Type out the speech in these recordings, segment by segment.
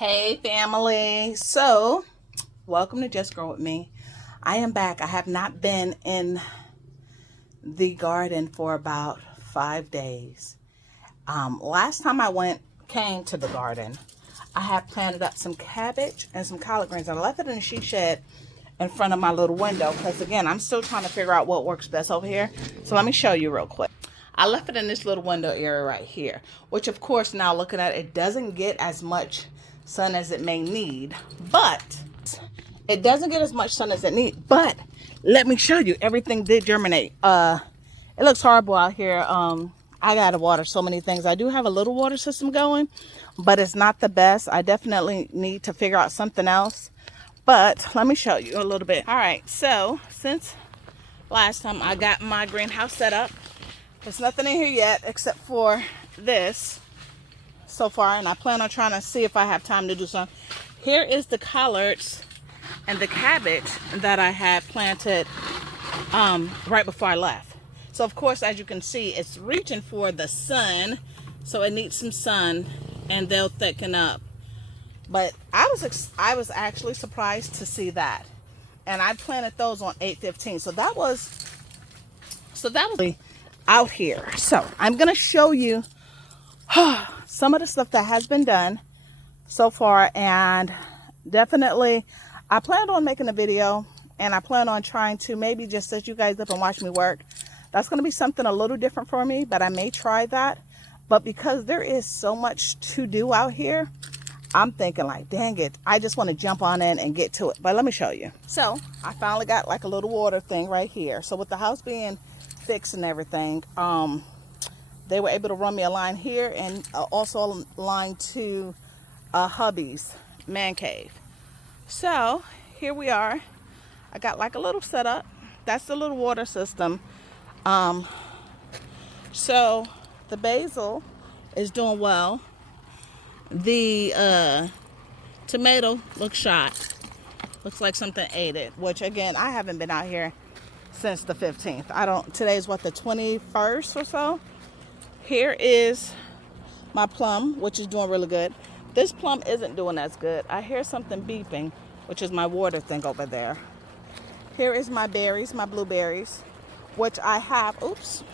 Hey family, so welcome to Just Grow With Me. I am back. I have not been in the garden for about 5 days. Last time I came to the garden, I had planted up some cabbage and some collard greens. I left it in the she shed in front of my little window because again, I'm still trying to figure out what works best over here. So let me show you real quick. I left it in this little window area right here, which of course now looking at it, it doesn't get as much sun as it may need, but it doesn't get as much sun as it needs. But let me show you, everything did germinate. It looks horrible out here. I gotta water so many things. I do have a little water system going, but it's not the best. I definitely need to figure out something else, but let me show you a little bit. All right, so since last time I got my greenhouse set up, there's nothing in here yet except for this so far, and I plan on trying to see if I have time to do some. Here is the collards and the cabbage that I had planted right before I left. So of course, as you can see, it's reaching for the sun, so it needs some sun and they'll thicken up. But I was actually surprised to see that, and I planted those on 8/15, so that was out here. So I'm gonna show you some of the stuff that has been done so far, and definitely I plan on making a video, and I plan on trying to maybe just set you guys up and watch me work. That's going to be something a little different for me, but I may try that. But because there is so much to do out here, I'm thinking like, dang it, I just want to jump on in and get to it. But let me show you. So I finally got like a little water thing right here. So with the house being fixed and everything, they were able to run me a line here, and also a line to hubby's man cave. So here we are. I got like a little setup. That's the little water system. So the basil is doing well. The tomato looks shot. Looks like something ate it, which again, I haven't been out here since the 15th. Today's what, the 21st or so? Here is my plum, which is doing really good. This plum isn't doing as good. I hear something beeping, which is my water thing over there. Here is my berries, my blueberries, which I have, oops.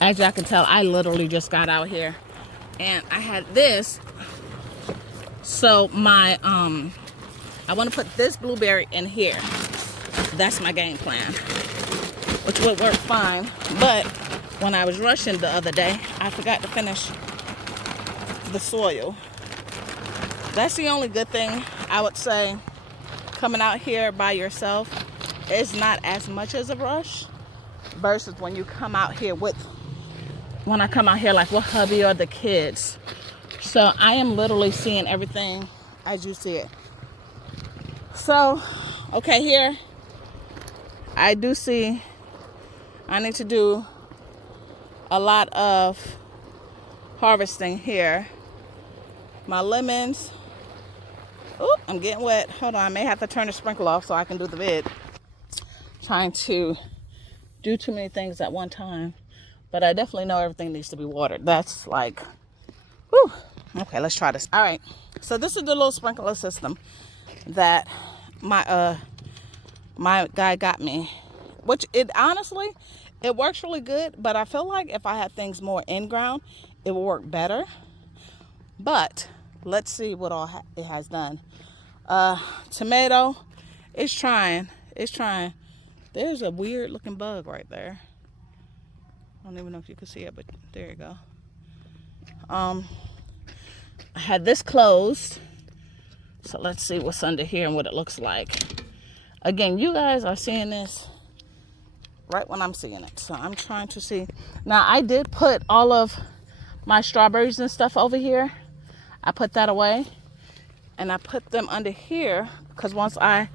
As y'all can tell, I literally just got out here and I had this. So my, I want to put this blueberry in here. That's my game plan, which would work fine. But when I was rushing the other day, I forgot to finish the soil. That's the only good thing I would say. Coming out here by yourself, it's not as much as a rush versus when you come out here when I come out here like with hubby or the kids. So I am literally seeing everything as you see it. So, okay, here I do see I need to do a lot of harvesting here. My lemons. Oop, I'm getting wet. Hold on, I may have to turn the sprinkler off so I can do the vid. Trying to do too many things at one time. But I definitely know everything needs to be watered. That's like, whew. Okay, let's try this. All right, so this is the little sprinkler system that my guy got me. Which it honestly, it works really good, but I feel like if I had things more in ground, it will work better. But let's see what all it has done. Tomato, it's trying. There's a weird looking bug right there. I don't even know if you can see it, but there you go. I had this closed. So let's see what's under here and what it looks like. Again, you guys are seeing this right when I'm seeing it. So I'm trying to see. Now, I did put all of my strawberries and stuff over here. I put that away. And I put them under here because once I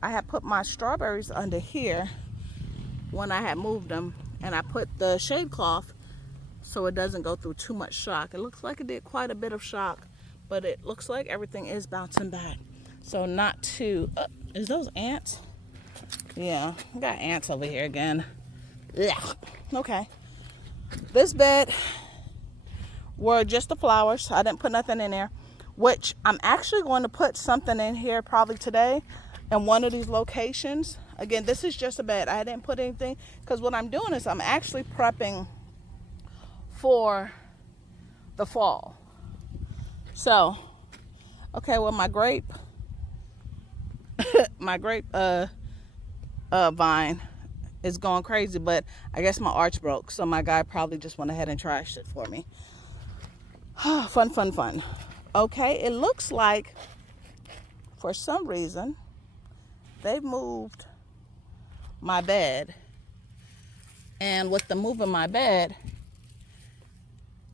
had put my strawberries under here when I had moved them, and I put the shade cloth so it doesn't go through too much shock. It looks like it did quite a bit of shock, but it looks like everything is bouncing back. So not too, is those ants? Yeah, I got ants over here again. Yeah. Okay. This bed were just the flowers. I didn't put nothing in there, which I'm actually going to put something in here probably today in one of these locations. Again, this is just a bed. I didn't put anything because what I'm doing is I'm actually prepping for the fall. So, okay, well, my grape vine is going crazy, but I guess my arch broke, so my guy probably just went ahead and trashed it for me. Fun. Okay, it looks like for some reason they've moved my bed, and with the moving my bed,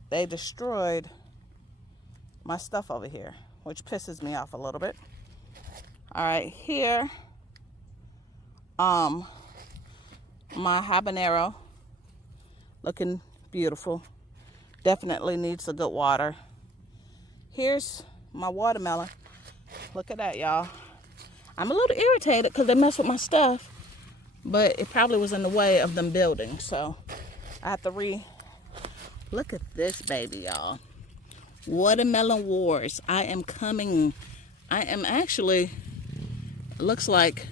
they destroyed my stuff over here, which pisses me off a little bit. All right, here, my habanero, looking beautiful. Definitely needs a good water. Here's my watermelon. Look at that, y'all. I'm a little irritated because they messed with my stuff, but it probably was in the way of them building, so I have to look at this baby, y'all. Watermelon wars. I am coming. I am actually, it looks like,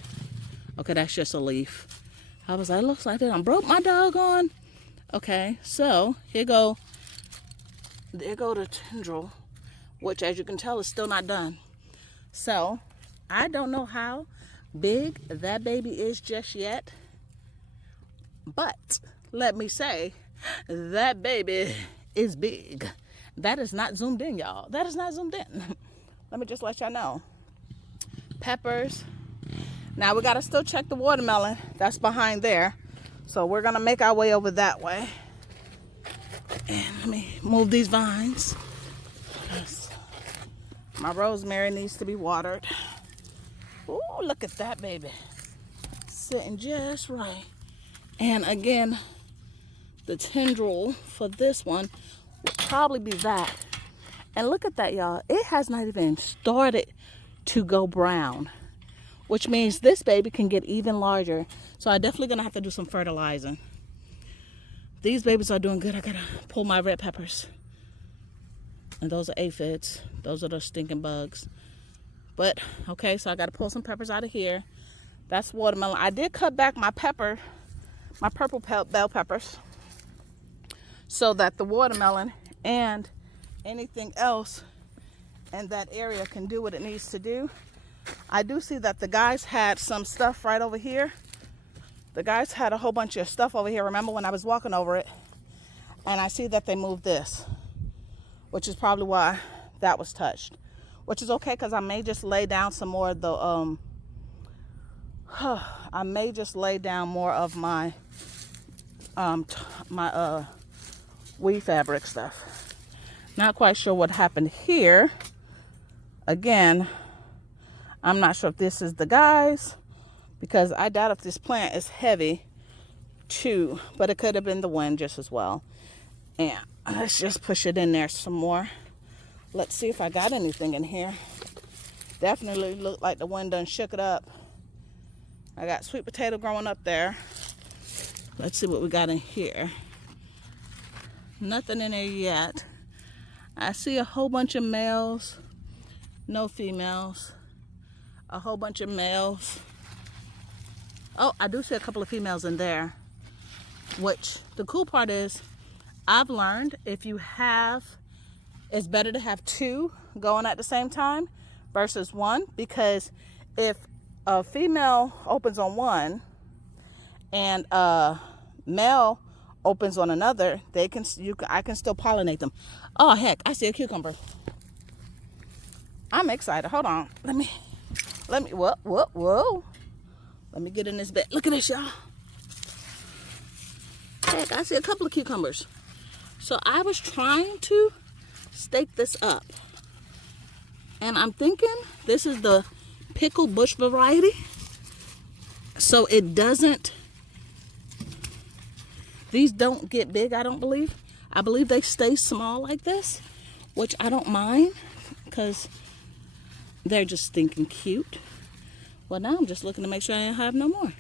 okay, that's just a leaf. I was like, it looks like that I broke my doggone. Okay, so there go the tendril, which as you can tell is still not done. So I don't know how big that baby is just yet, but let me say that baby is big. That is not zoomed in, y'all. That is not zoomed in. Let me just let y'all know. Peppers. Now we gotta still check the watermelon. That's behind there. So we're gonna make our way over that way. And let me move these vines. My rosemary needs to be watered. Ooh, look at that baby. Sitting just right. And again, the tendril for this one will probably be that. And look at that, y'all. It has not even started to go brown, which means this baby can get even larger. So I'm definitely gonna have to do some fertilizing. These babies are doing good. I gotta pull my red peppers. And those are aphids. Those are the stinking bugs. But, okay, so I gotta pull some peppers out of here. That's watermelon. I did cut back my purple bell peppers, so that the watermelon and anything else in that area can do what it needs to do. I do see that the guys had some stuff right over here. The guys had a whole bunch of stuff over here. Remember when I was walking over it? And I see that they moved this, which is probably why that was touched. Which is okay, because I may just lay down some more of the, I may just lay down more of my, weave fabric stuff. Not quite sure what happened here. Again, I'm not sure if this is the guys, because I doubt if this plant is heavy too, but it could have been the wind just as well. And let's just push it in there some more. Let's see if I got anything in here. Definitely looked like the wind done shook it up. I got sweet potato growing up there. Let's see what we got in here. Nothing in there yet. I see a whole bunch of males, no females. A whole bunch of males. Oh, I do see a couple of females in there. Which, the cool part is, I've learned if you have, it's better to have two going at the same time versus one, because if a female opens on one and a male opens on another, I can still pollinate them. Oh heck, I see a cucumber. I'm excited. Hold on. Let me whoa. Let me get in this bed. Look at this, y'all. Heck, I see a couple of cucumbers. So I was trying to stake this up. And I'm thinking this is the pickle bush variety. So it doesn't, these don't get big, I don't believe. I believe they stay small like this, which I don't mind because they're just stinking cute. Well, now I'm just looking to make sure I don't have no more.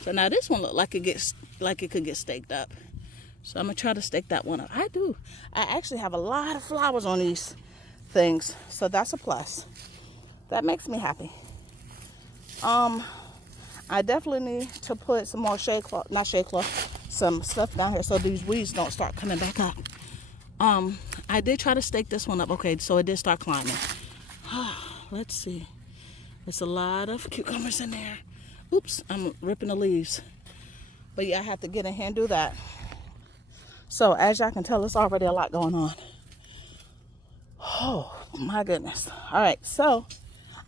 So now this one looked like it could get staked up. So I'm gonna try to stake that one up. I actually have a lot of flowers on these things, so that's a plus. That makes me happy. I definitely need to put some more shade cloth, not shade cloth, some stuff down here so these weeds don't start coming back up. I did try to stake this one up. Okay, so it did start climbing. Let's see. There's a lot of cucumbers in there. Oops, I'm ripping the leaves. But yeah, I have to get in here and do that. So as y'all can tell, there's already a lot going on. Oh my goodness. All right, so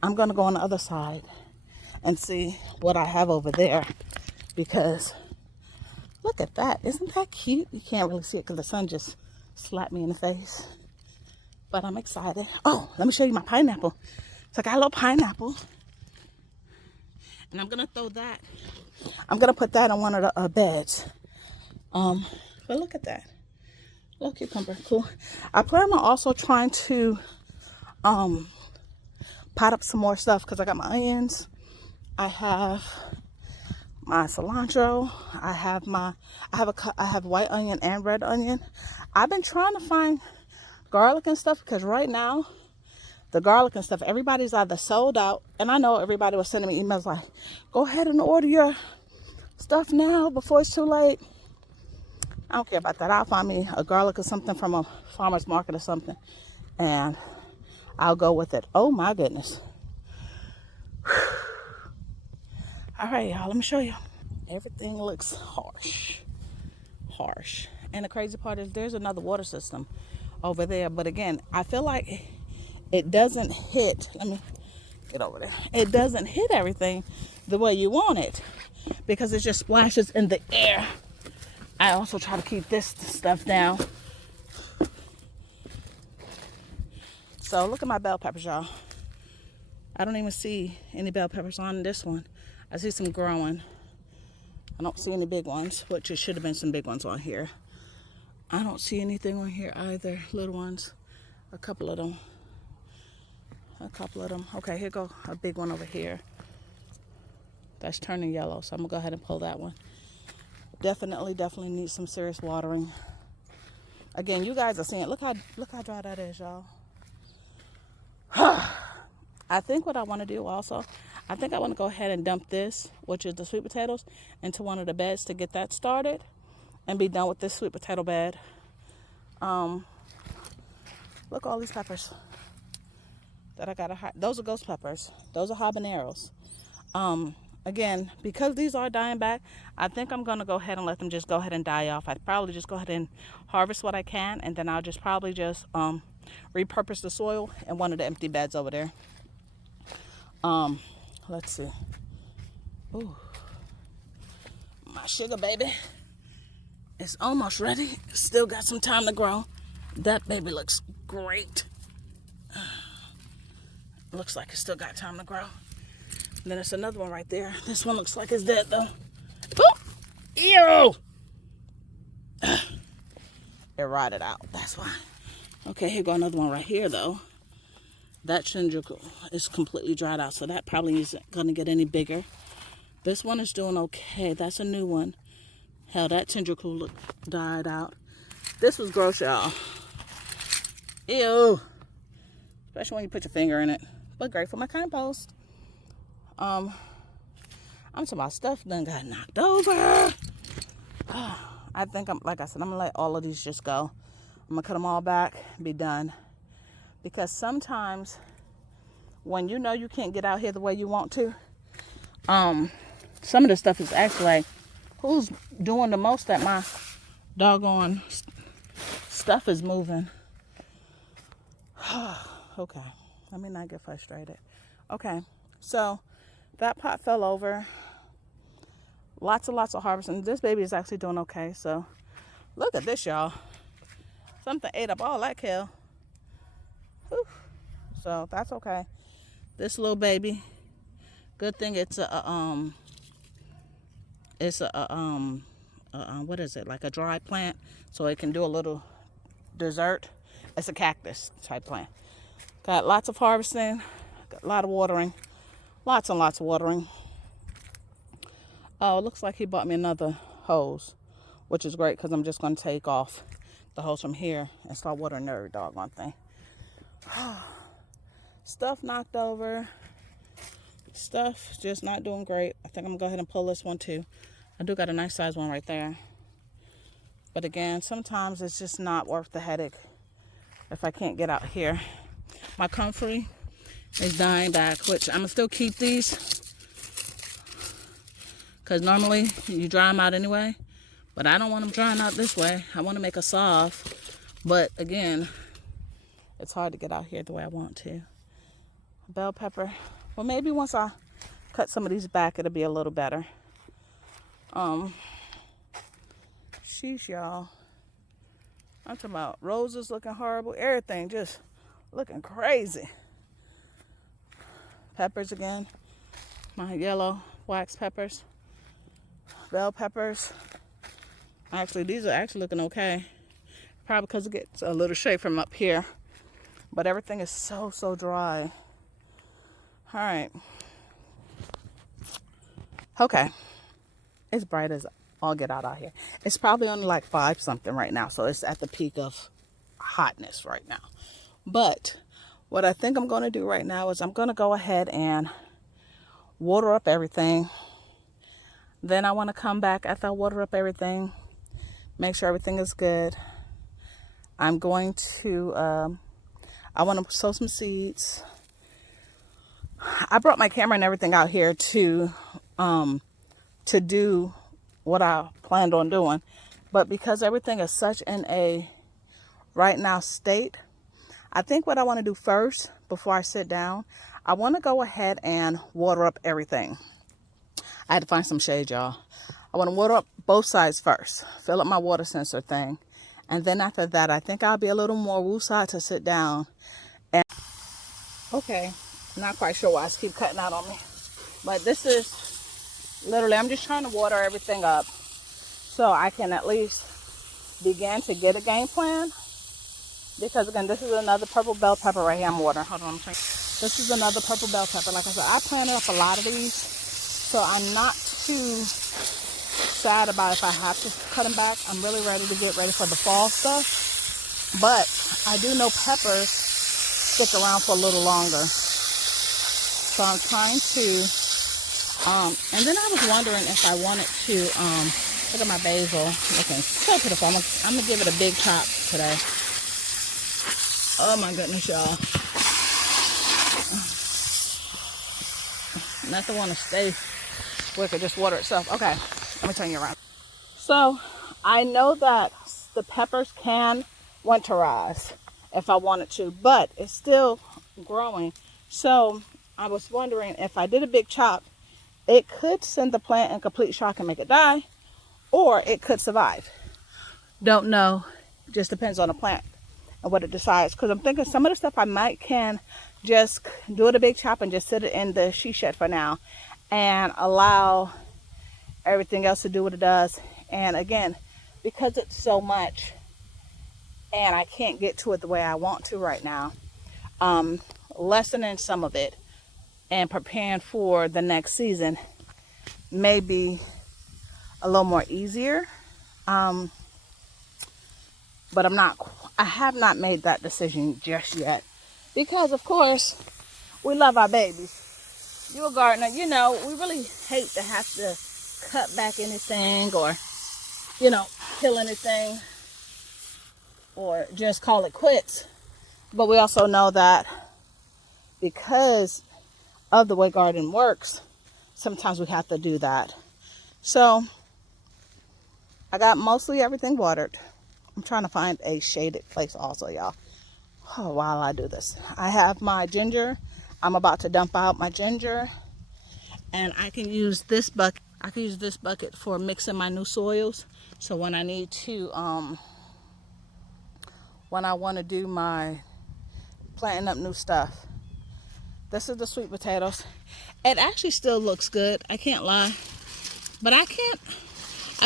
I'm gonna go on the other side and see what I have over there, because look at that. Isn't that cute? You can't really see it because the sun just slapped me in the face. But I'm excited. Oh, let me show you my pineapple. So I got a little pineapple. And I'm gonna throw that. I'm gonna put that on one of the beds. But look at that. Little cucumber, cool. I plan on also trying to pot up some more stuff because I got my onions. I have my cilantro. I have white onion and red onion. I've been trying to find garlic and stuff because right now the garlic and stuff, everybody's either sold out, and I know everybody was sending me emails like, go ahead and order your stuff now before it's too late. I don't care about that. I'll find me a garlic or something from a farmer's market or something, and I'll go with it. Oh my goodness. All right, y'all, let me show you. Everything looks harsh. And the crazy part is there's another water system over there. But again, I feel like it doesn't hit. Let me get over there. It doesn't hit everything the way you want it because it just splashes in the air. I also try to keep this stuff down. So look at my bell peppers, y'all. I don't even see any bell peppers on this one. I see some growing. I don't see any big ones, which it should have been some big ones on here. I don't see anything on here either. Little ones. A couple of them. Okay, here go a big one over here. That's turning yellow, so I'm going to go ahead and pull that one. Definitely needs some serious watering. Again, you guys are seeing, look how dry that is, y'all. I think what I want to do also, I think I want to go ahead and dump this, which is the sweet potatoes, into one of the beds to get that started and be done with this sweet potato bed. Look at all these peppers that I got to hide. Those are ghost peppers. Those are habaneros. Again, because these are dying back, I think I'm going to go ahead and let them just go ahead and die off. I'd probably just go ahead and harvest what I can, and then I'll just probably just repurpose the soil in one of the empty beds over there. Let's see. Ooh. My sugar baby is almost ready. Still got some time to grow. That baby looks great. Looks like it's still got time to grow. And then there's another one right there. This one looks like it's dead though. Ooh! Ew! It rotted out. That's why. Okay, here go another one right here though. That chindracle is completely dried out, so that probably isn't going to get any bigger. This one is doing okay. That's a new one. Hell, that tendricule died out. This was gross, y'all. Ew. Especially when you put your finger in it. But great for my compost. I'm talking about stuff done got knocked over. I think like I said, I'm gonna let all of these just go. I'm gonna cut them all back, be done. Because sometimes when you know you can't get out here the way you want to, some of the stuff is actually like, who's doing the most that my doggone stuff is moving? Okay, let me not get frustrated. Okay, so that pot fell over. Lots of harvesting. This baby is actually doing okay. So look at this, y'all. Something ate up all that kale. Whew. So that's okay. This little baby, good thing it's a what is it, like a dry plant, so it can do a little dessert. It's a cactus type plant. Got lots of harvesting, got a lot of watering, lots and lots of watering. Oh, it looks like he bought me another hose. which is great because I'm just going to take off the hose from here and start watering every doggone thing. Stuff knocked over. Stuff just not doing great. I think I'm going to go ahead and pull this one too. I do got a nice size one right there. But again, sometimes it's just not worth the headache if I can't get out here. My comfrey is dying back, which I'm going to still keep these because normally you dry them out anyway. But I don't want them drying out this way. I want to make a soft. But again, it's hard to get out here the way I want to. Bell pepper. Well, maybe once I cut some of these back, it'll be a little better. Sheesh, y'all. I'm talking about roses looking horrible. Everything just looking crazy. Peppers again. My yellow wax peppers. Bell peppers. Actually, these are actually looking okay. Probably because it gets a little shade from up here. But everything is so dry. All right. Okay. It's bright as all get out here. It's probably only like 5 something right now. So it's at the peak of hotness right now. But what I think I'm going to do right now is I'm going to go ahead and water up everything. Then I want to come back after I water up everything. Make sure everything is good. I'm going to, I want to sow some seeds. I brought my camera and everything out here to do what I planned on doing. But because everything is such in a right now state, I think what I want to do first, before I sit down, I want to go ahead and water up everything. I had to find some shade, y'all. I want to water up both sides first. Fill up my water sensor thing. And then after that, I think I'll be a little more woosah to sit down. And okay, not quite sure why I keep cutting out on me. But this is literally, I'm just trying to water everything up so I can at least begin to get a game plan. Because again, this is another purple bell pepper right here I'm watering. Hold on, this is another purple bell pepper. Like I said, I planted up a lot of these. So I'm not too sad about if I have to cut them back. I'm really ready to get ready for the fall stuff. But I do know peppers stick around for a little longer. So I'm trying to, and then I was wondering if I wanted to, look at my basil looking so beautiful. I'm going to give it a big chop today. Oh my goodness, y'all. Nothing want to stay where it could just water itself. Okay, let me turn you around. So I know that the peppers can winterize if I wanted to, but it's still growing. So I was wondering if I did a big chop, it could send the plant in complete shock and make it die, or it could survive. Don't know. Just depends on the plant and what it decides. Because I'm thinking some of the stuff I might can just do it a big chop and just sit it in the she shed for now and allow everything else to do what it does. And again, because it's so much and I can't get to it the way I want to right now, lessening some of it and preparing for the next season may be a little more easier. But I have not made that decision just yet. Because of course, we love our babies. You're a gardener, you know, we really hate to have to cut back anything or, you know, kill anything or just call it quits. But we also know that because of the way gardening works, sometimes we have to do that. So I got mostly everything watered. I'm trying to find a shaded place also, y'all. Oh, while I do this, I have my ginger. I'm about to dump out my ginger, and I can use this bucket. I can use this bucket for mixing my new soils. So when I need to, when I want to do my planting up new stuff. This is the sweet potatoes. It actually still looks good. I can't lie, but I'll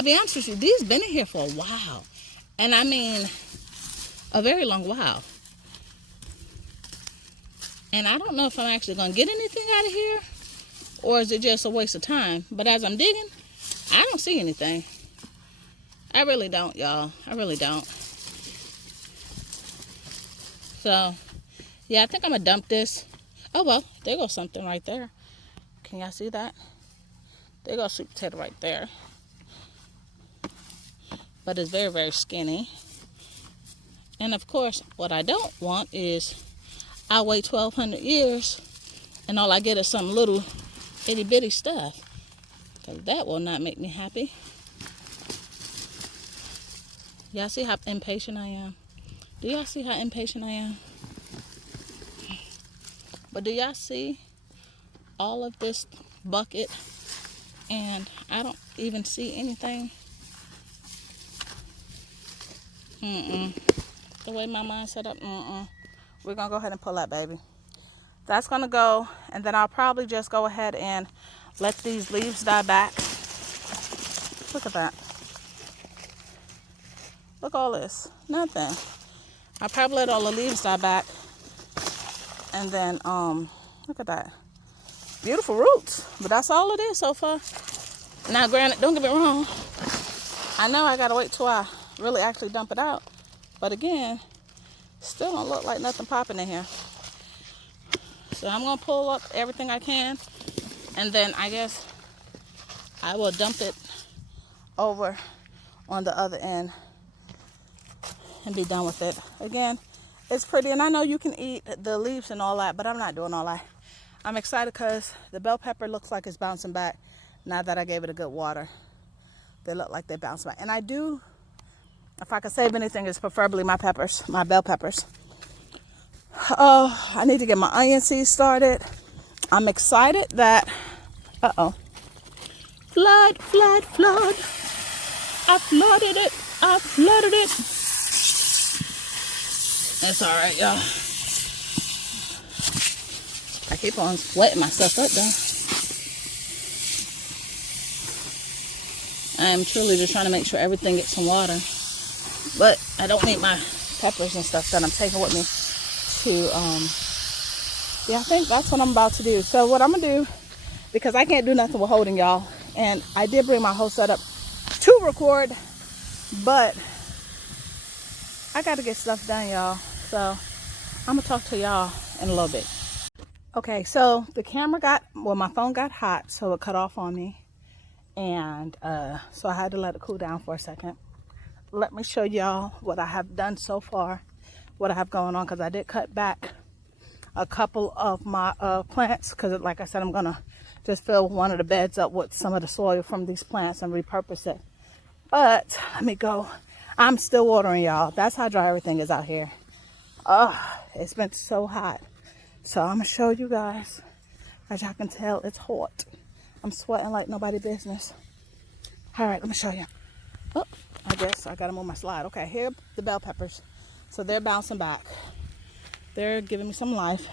be honest with you. These been in here for a while, and I mean, a very long while. And I don't know if I'm actually going to get anything out of here, or is it just a waste of time? But as I'm digging, I don't see anything. I really don't, y'all. I really don't. So, yeah, I think I'm going to dump this. Oh, well, there goes something right there. Can y'all see that? There goes sweet potato right there. But it's very, very skinny. And, of course, what I don't want is I wait 1,200 years and all I get is some little itty-bitty stuff. Because that will not make me happy. Y'all see how impatient I am? Do y'all see how impatient I am? But do y'all see all of this bucket and I don't even see anything? The way my mind's set up, we're going to go ahead and pull that, baby. That's going to go, and then I'll probably just go ahead and let these leaves die back. Look at that. Look all this. Nothing. I'll probably let all the leaves die back. And then, look at that. Beautiful roots. But that's all it is so far. Now, granted, don't get me wrong. I know I got to wait till I really actually dump it out. But again, still don't look like nothing popping in here. So I'm going to pull up everything I can. And then I guess I will dump it over on the other end and be done with it. Again, it's pretty, and I know you can eat the leaves and all that, but I'm not doing all that. I'm excited because the bell pepper looks like it's bouncing back now that I gave it a good water. They look like they bounce back. And I do, if I could save anything, it's preferably my peppers, my bell peppers. Oh, I need to get my onion seeds started. I'm excited that, flood, flood, flood. I flooded it. I flooded it. That's all right, y'all. I keep on wetting myself up, though. I am truly just trying to make sure everything gets some water. But I don't need my peppers and stuff that I'm taking with me to, yeah, I think that's what I'm about to do. So what I'm going to do, because I can't do nothing with holding y'all, and I did bring my whole setup to record, but I got to get stuff done, y'all. So I'm going to talk to y'all in a little bit. Okay, so the camera my phone got hot, so it cut off on me. And so I had to let it cool down for a second. Let me show y'all what I have done so far, what I have going on, because I did cut back a couple of my plants, because like I said, I'm going to just fill one of the beds up with some of the soil from these plants and repurpose it. But let me go. I'm still watering, y'all. That's how dry everything is out here. It's been so hot. So I'm going to show you guys. As y'all can tell, it's hot. I'm sweating like nobody business. All right, let me show you. Oh, I guess I got to move my slide. Okay, here are the bell peppers. So they're bouncing back. They're giving me some life.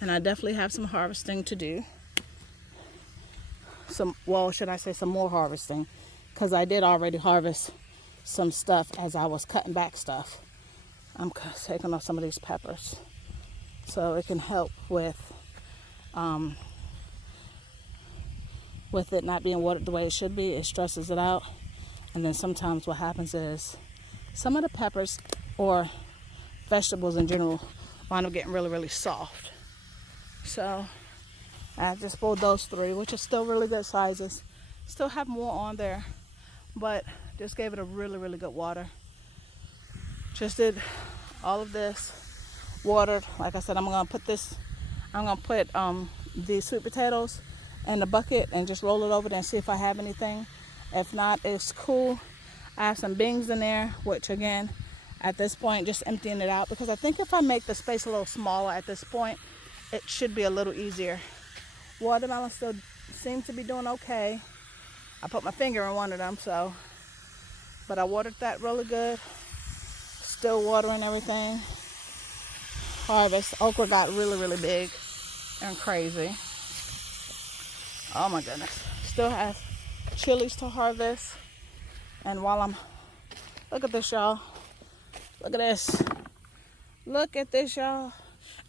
And I definitely have some harvesting to do. Should I say some more harvesting? Because I did already harvest some stuff as I was cutting back stuff. I'm taking off some of these peppers so it can help with it not being watered the way it should be. It stresses it out. And then sometimes what happens is some of the peppers or vegetables in general wind up getting really, really soft. So I just pulled those 3, which are still really good sizes. Still have more on there, but just gave it a really, really good water. Just did all of this, watered. Like I said, I'm gonna put the sweet potatoes in the bucket and just roll it over there and see if I have anything. If not, it's cool. I have some beans in there, which again, at this point, just emptying it out, because I think if I make the space a little smaller at this point, it should be a little easier. Watermelon still seems to be doing okay. I put my finger in one of them, but I watered that really good. Still watering everything. Harvest. Okra got really, really big and crazy. Oh my goodness. Still have chilies to harvest. And look at this, y'all. Look at this. Look at this, y'all.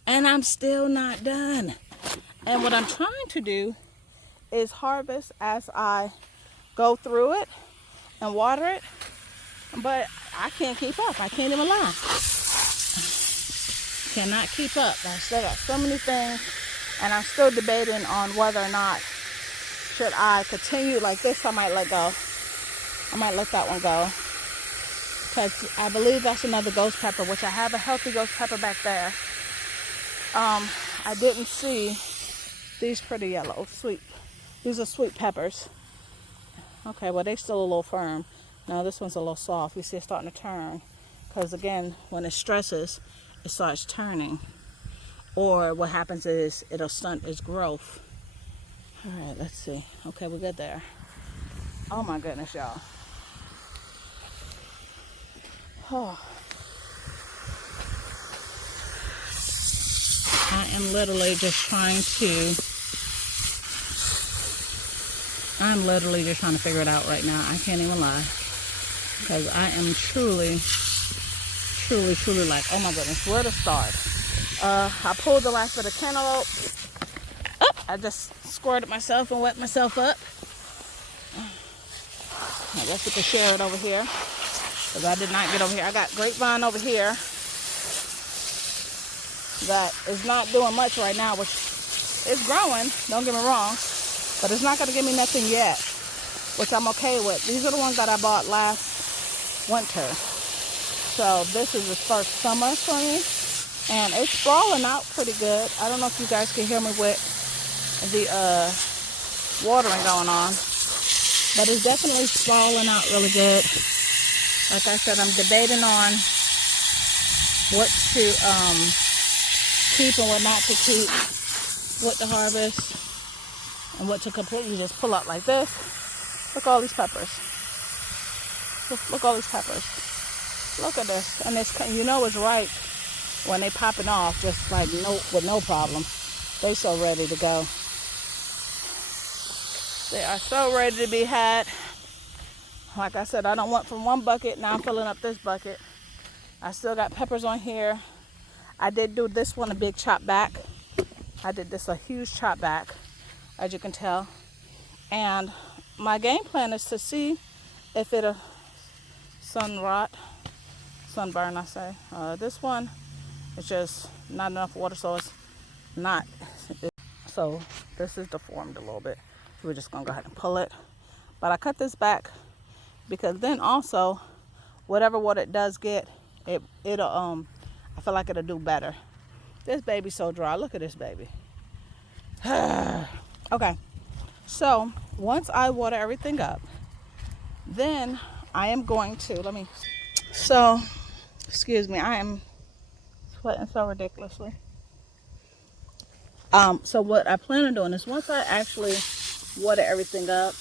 And I'm still not done. And what I'm trying to do is harvest as I go through it and water it. But I can't keep up. I can't even lie. Cannot keep up. I still got so many things, and I'm still debating on whether or not should I continue like this. I might let go. I might let that one go, because I believe that's another ghost pepper, which I have a healthy ghost pepper back there. I didn't see these pretty yellow sweet. These are sweet peppers. Okay, well, they're still a little firm. Now this one's a little soft. You see it's starting to turn, because again, when it stresses, it starts turning. Or what happens is it'll stunt its growth. All right, let's see. Okay, we're good there. Oh my goodness, y'all. Oh. I am literally just trying to figure it out right now. I can't even lie. Because I am truly like, oh my goodness, where to start? I pulled the last bit of cantaloupe. Oh, I just squirted myself and wet myself up. I guess we can share it over here, because I did not get over here. I got grapevine over here that is not doing much right now, which is growing, don't get me wrong, but it's not going to give me nothing yet, which I'm okay with. These are the ones that I bought last winter. So this is the first summer for me, and it's sprawling out pretty good. I don't know if you guys can hear me with the watering going on, but it's definitely sprawling out really good. Like I said, I'm debating on what to keep and what not to keep, what to harvest, and what to completely just pull up like this. Look at all these peppers. Look at all these peppers. Look at this. And it's, you know it's right when they popping off, just like with no problem. They so ready to go. They are so ready to be had. Like I said, I don't want from one bucket. Now I'm filling up this bucket. I still got peppers on here. I did do this one a big chop back. I did this a huge chop back, as you can tell. And my game plan is to see if it'll sunburn, I say. This one is just not enough water, so it's not. So this is deformed a little bit. We're just gonna go ahead and pull it. But I cut this back because then also, whatever water it does get, it'll I feel like it'll do better. This baby's so dry. Look at this baby. Okay, so once I water everything up, then I am going to, excuse me, I am sweating so ridiculously. So what I plan on doing is once I actually water everything up,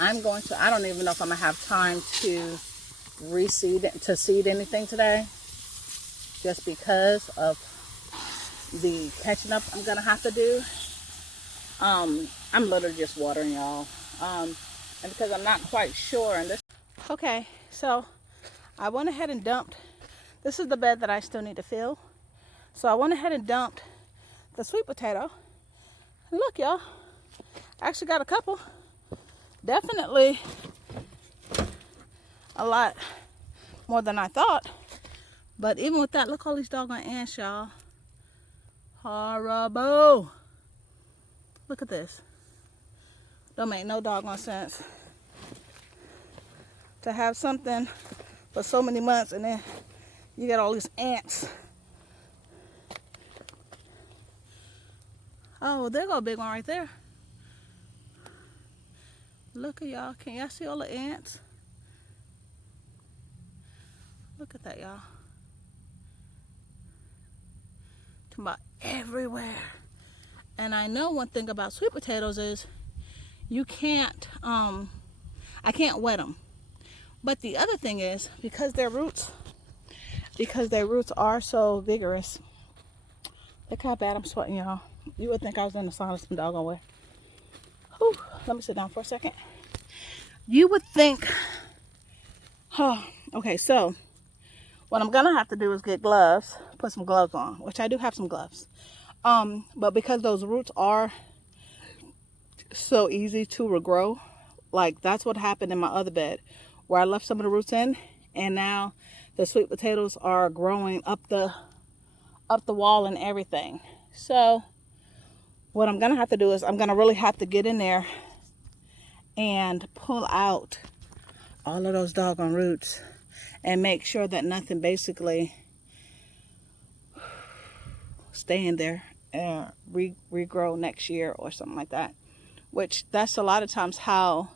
I'm going to, I don't even know if I'm going to have time to seed anything today, just because of the catching up I'm going to have to do. I'm literally just watering, y'all. And because I'm not quite sure. And this, okay, so I went ahead and dumped, this is the bed that I still need to fill. So I went ahead and dumped the sweet potato. And look, y'all, I actually got a couple. Definitely a lot more than I thought. But even with that, look all these doggone ants, y'all. Horrible. Look at this. Don't make no doggone sense to have something for so many months and then you get all these ants. Oh, there go a big one right there. Look at y'all. Can y'all see all the ants? Look at that, y'all. Talking about everywhere. And I know one thing about sweet potatoes is you can't, I can't wet them. But the other thing is, because their roots are so vigorous. Look how bad I'm sweating, y'all. You would think I was in the sauna some doggone way. Whew. Let me sit down for a second. You would think, oh, okay, so what I'm gonna have to do is get gloves, put some gloves on, which I do have some gloves. But because those roots are so easy to regrow, like that's what happened in my other bed, where I left some of the roots in, and now the sweet potatoes are growing up the wall and everything. So what I'm gonna have to do is I'm gonna really have to get in there and pull out all of those doggone roots and make sure that nothing basically stay in there and regrow next year or something like that. Which that's a lot of times how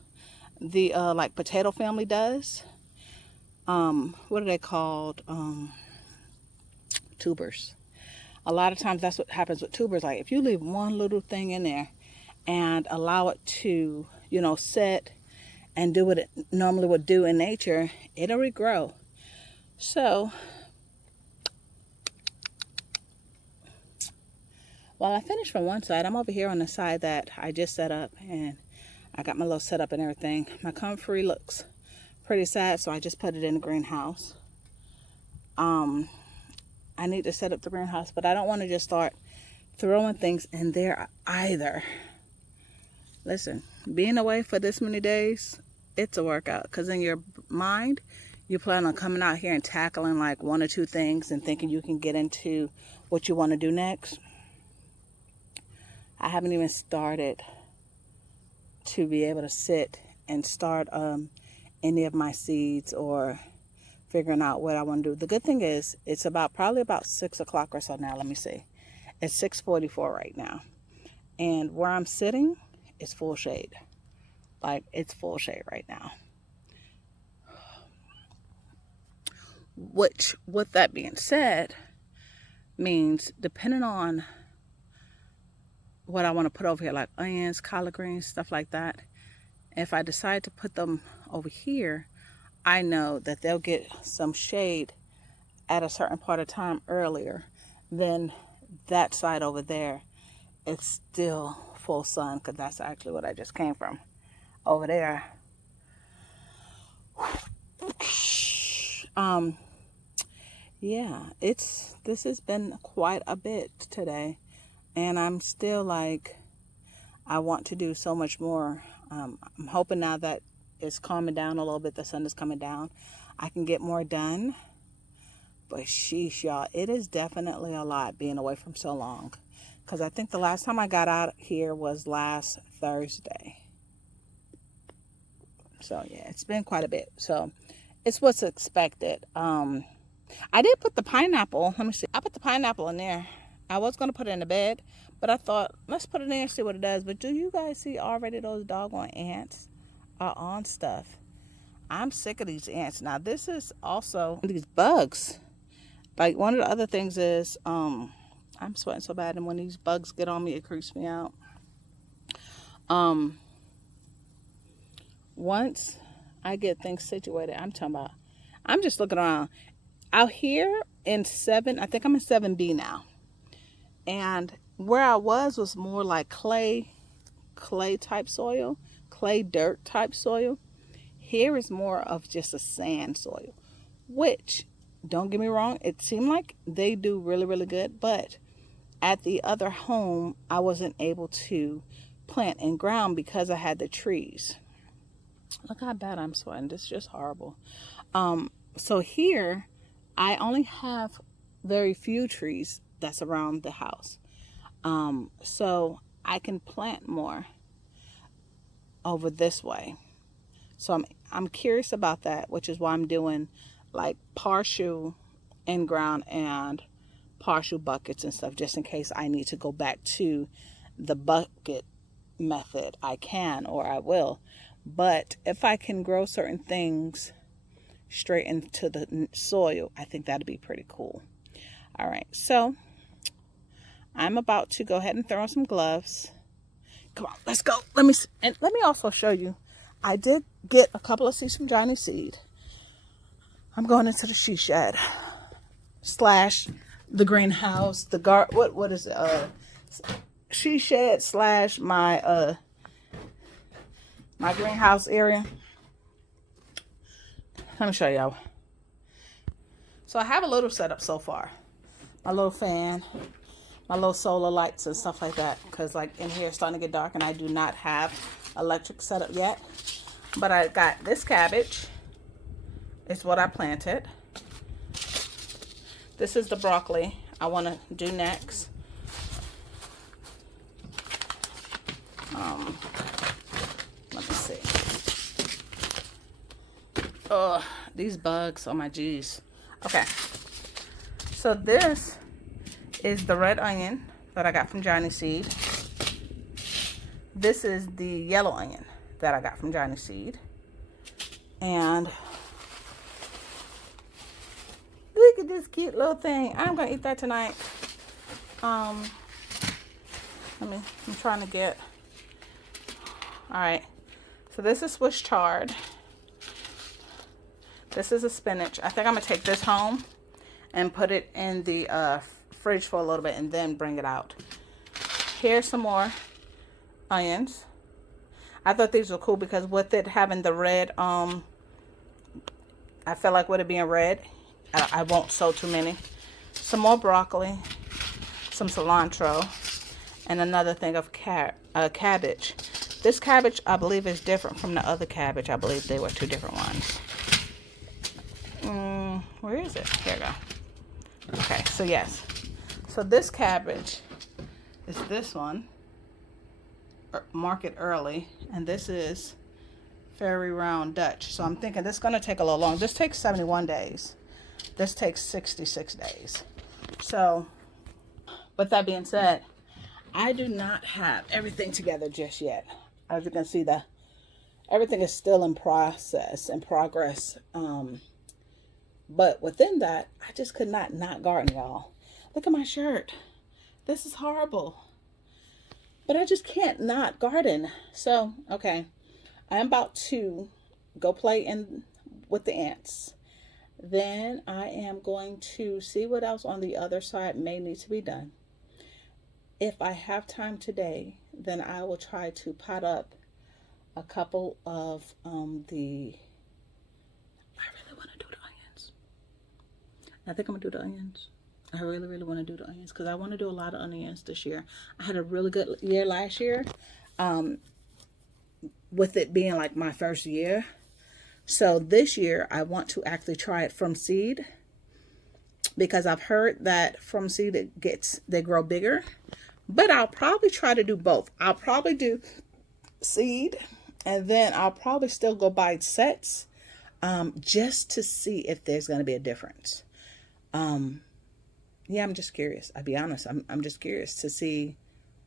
the like potato family does. What are they called? Tubers. A lot of times that's what happens with tubers. Like if you leave one little thing in there and allow it to, you know, sit and do what it normally would do in nature, it'll regrow. So while I finish from one side, I'm over here on the side that I just set up, and I got my little setup and everything. My comfrey looks pretty sad, so I just put it in the greenhouse. I need to set up the greenhouse, but I don't want to just start throwing things in there either. Listen, being away for this many days, it's a workout, because in your mind, you plan on coming out here and tackling like one or two things and thinking you can get into what you want to do next. I haven't even started to be able to sit and start any of my seeds or figuring out what I want to do. The good thing is it's probably about 6 o'clock or so now. Let me see. It's 6:44 right now. And where I'm sitting is full shade. Like it's full shade right now. Which, with that being said, means depending on what I want to put over here, like onions, collard greens, stuff like that, if I decide to put them over here, I know that they'll get some shade at a certain part of time earlier than that side over there. It's still full sun, because that's actually what I just came from over there. Yeah, this has been quite a bit today, and I'm still like, I want to do so much more. I'm hoping now that it's calming down a little bit, the sun is coming down, I can get more done. But sheesh, y'all, it is definitely a lot being away from so long, because I think the last time I got out here was last Thursday. So yeah, it's been quite a bit. So it's what's expected. I did put the pineapple, let me see, I put the pineapple in there. I was going to put it in the bed, but I thought, let's put it in there and see what it does. But do you guys see already those doggone ants are on stuff? I'm sick of these ants. Now, this is also these bugs. Like, one of the other things is, I'm sweating so bad, and when these bugs get on me, it creeps me out. Once I get things situated, I'm talking about, I'm just looking around. Out here in I think I'm in 7B now. And where I was more like clay type soil, clay dirt type soil. Here is more of just a sand soil, which, don't get me wrong, it seemed like they do really, really good. But at the other home, I wasn't able to plant in ground because I had the trees. Look how bad I'm sweating. This is just horrible. So here, I only have very few trees that's around the house. So I can plant more over this way. So I'm curious about that, which is why I'm doing like partial in ground and partial buckets and stuff, just in case I need to go back to the bucket method. I can, or I will. But if I can grow certain things straight into the soil, I think that'd be pretty cool. All right, so I'm about to go ahead and throw on some gloves. Come on, let's go. Let me also show you. I did get a couple of seeds from Johnny Seed. I'm going into the she shed / the greenhouse, the what is it? She shed / my greenhouse area. Let me show y'all. So I have a little setup so far. My little fan, my little solar lights and stuff like that. Because like in here it's starting to get dark and I do not have electric setup yet. But I got this cabbage. is what I planted. This is the broccoli I want to do next. Let me see. Oh, these bugs, oh my geez. Okay, so this is the red onion that I got from Johnny Seed. This is the yellow onion that I got from Johnny Seed. And look at this cute little thing. I'm gonna eat that tonight. I'm trying to get, all right. So this is Swiss chard. This is a spinach. I think I'm gonna take this home and put it in the fridge for a little bit and then bring it out. Here's some more onions. I thought these were cool because with it having the red, I feel like with it being red, I won't sow too many. Some more broccoli, some cilantro, and another thing of cabbage. This cabbage, I believe, is different from the other cabbage. I believe they were two different ones. Where is it? Here we go. Okay, so yes. So this cabbage is this one. Mark it early. And this is Fairy Round Dutch. So I'm thinking this is going to take a little long. This takes 71 days. This takes 66 days. So, with that being said, I do not have everything together just yet. As you can see, everything is still in progress. But within that, I just could not garden, y'all. Look at my shirt. This is horrible. But I just can't not garden. So, okay. I'm about to go play with the ants. Then I am going to see what else on the other side may need to be done. If I have time today, then I will try to pot up a couple of I really want to do the onions. I think I'm going to do the onions. I really, really want to do the onions because I want to do a lot of onions this year. I had a really good year last year with it being like my first year. So this year, I want to actually try it from seed because I've heard that from seed they grow bigger. But I'll probably try to do both. I'll probably do seed and then I'll probably still go buy sets just to see if there's going to be a difference. Yeah, I'm just curious. I'll be honest. I'm just curious to see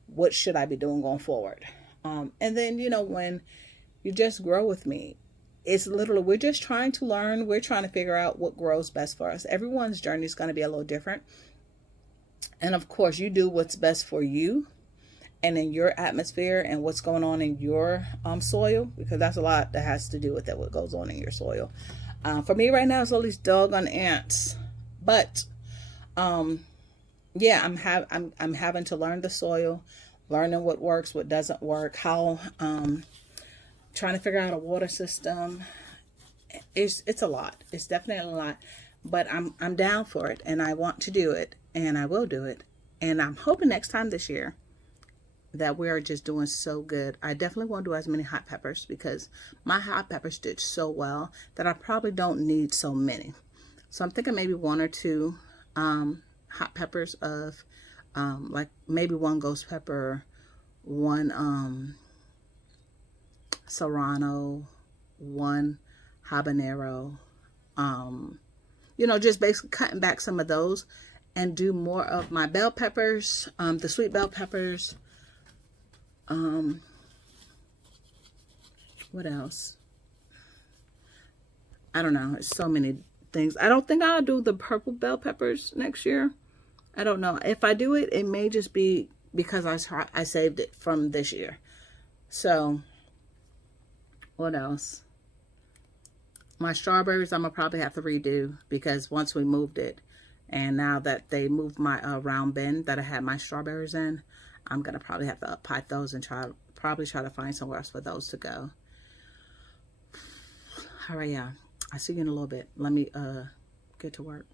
what should I be doing going forward. And then, when you just grow with me, it's literally, we're just trying to learn. We're trying to figure out what grows best for us. Everyone's journey is going to be a little different. And of course, you do what's best for you and in your atmosphere and what's going on in your soil, because that's a lot that has to do with it, what goes on in your soil. For me right now, it's all these doggone ants. But yeah, I'm having to learn the soil, learning what works, what doesn't work, how trying to figure out a water system. It's a lot. It's definitely a lot, but I'm down for it and I want to do it and I will do it. And I'm hoping next time this year that we are just doing so good. I definitely won't do as many hot peppers because my hot peppers did so well that I probably don't need so many. So I'm thinking maybe one or two hot peppers of like maybe one ghost pepper, one serrano, one habanero, just basically cutting back some of those and do more of my bell peppers, the sweet bell peppers. What else? I don't know. It's so many things. I don't think I'll do the purple bell peppers next year. I don't know. If I do it, it may just be because I saved it from this year. So, what else? My strawberries, I'm going to probably have to redo because once we moved it, and now that they moved my round bin that I had my strawberries in, I'm going to probably have to pot those and try to find somewhere else for those to go. All right, yeah. I'll see you in a little bit. Let me get to work.